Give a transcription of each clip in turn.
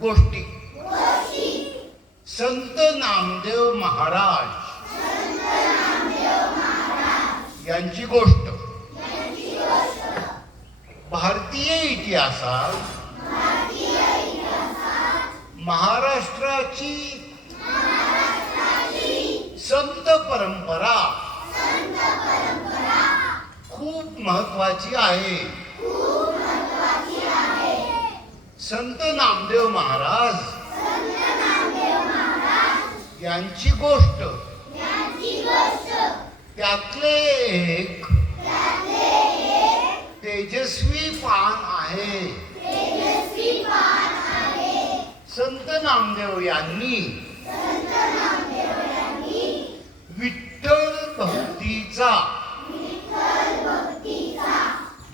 गोष्टी. संत नामदेव महाराज. यांची गोष्ट. भारतीय इतिहासात महाराष्ट्राची संत परंपरा खूप महत्वाची आहे. संत नामदेव महाराज. यांची गोष्ट. त्यातले एक तेजस्वी पान आहे. संत नामदेव यांनी विठ्ठल भक्तीचा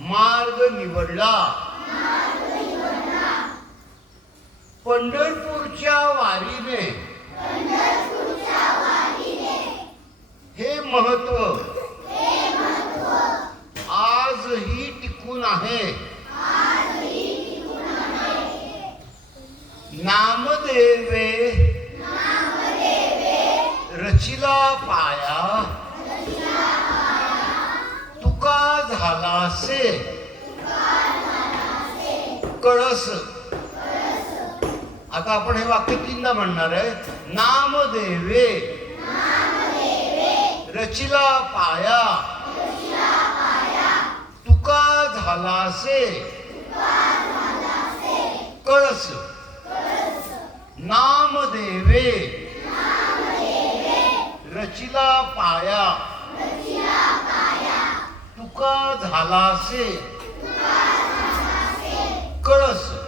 मार्ग निवडला. पंढरपूरच्या वारीने. हे महत्त्व. आजही टिकून आहे. नामदेवे. रचिला पाया. तुका झालासे. कळस. आता आपण हे वाक्य तीनदा म्हणणार आहे. नामदेवे. रचिला पाया. तुका झालासे कळस. नामदेवे. रचिला पाया. तुका झालासे कळस.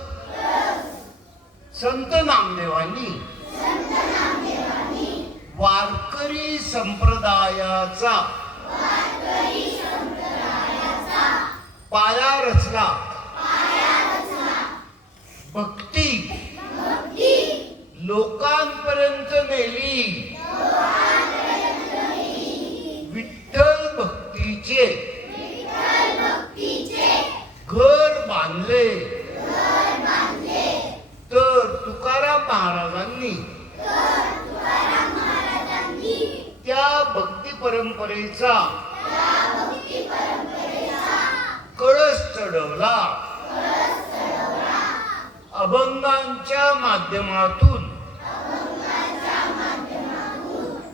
संत नामदेवांनी वारकरी संप्रदायाचा पाया रचला. भक्ती. लोकांपर्यंत नेली विठ्ठल भक्तीचे घर बांधले तर तुकाराम महाराजांनी त्या भक्ती परंपरेचा. कळस चढवला. अभंगांच्या माध्यमातून.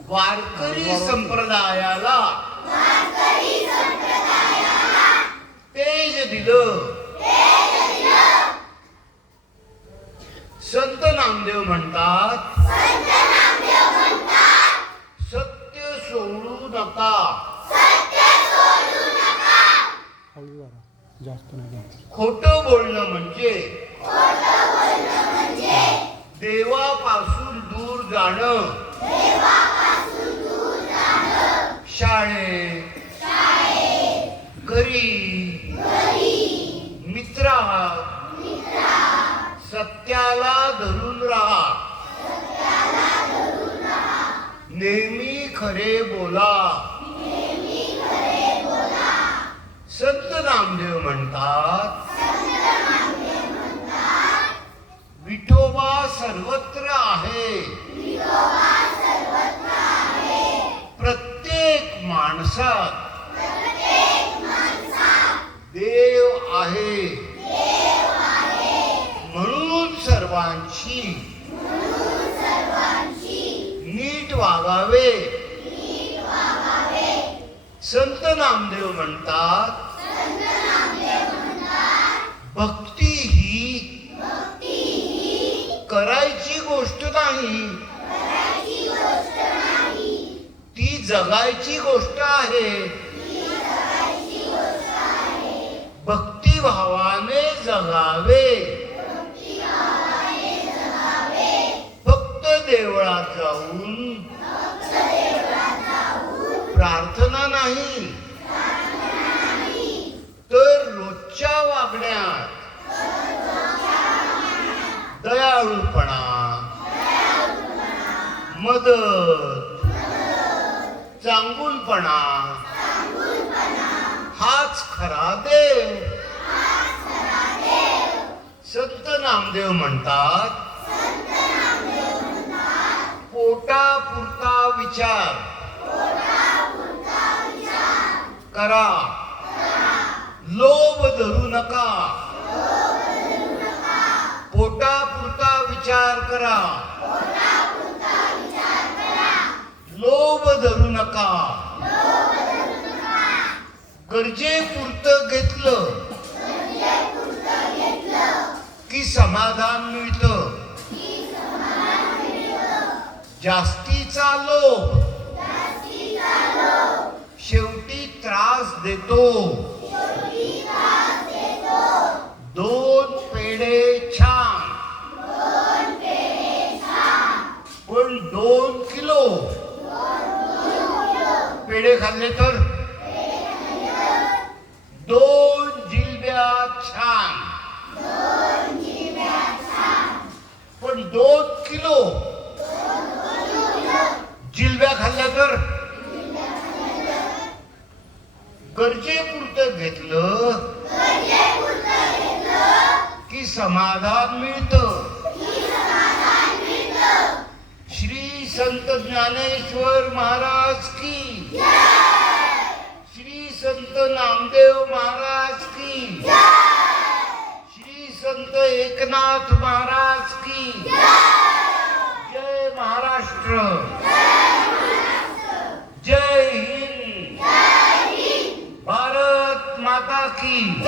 वारकरी संप्रदायाला. तेज दिलं. संत नामदेव म्हणतात. जास्त नाही खोट बोलणं म्हणजे? देवापासून दूर जाणं. शाळेत घरी. मित्रात. सत्याला धरून राहा. नेहमी खरे बोला संत नामदेव म्हणतात. विठोबा सर्वत्र आहे. प्रत्येक माणसात देव आहे. म्हणून सर्वांशी नीट वागावे. संत नामदेव म्हणतात भक्ती ही करायची गोष्ट नाही. ती जगायची गोष्ट आहे. भक्तिभावाने जगावे. फक्त देवळात जाऊन प्रार्थना नाही. मदत. चांगुलपणा. हाच खरा देव. संत नामदेव म्हणतात. पोटापुरता विचार. करा. लोभ धरू नका. पोटापुरता विचार करा. लोभ धरू नका. गरजेपुरतं घेतलं. की समाधान मिळतं. जास्तीचा लोभ. शेवटी त्रास देतो. पेढे खाल्ले तर? दोन जिलब्या छान. पण दोन किलो? जिलब्या खाल्ल्या तर? गरजेपुरतं घेतलं की समाधान मिळतं श्री संत ज्ञानेश्वर महाराज की। श्री संत नामदेव महाराज की। श्री संत एकनाथ महाराज की। जय महाराष्ट्र। जय हिंद। भारत माता की।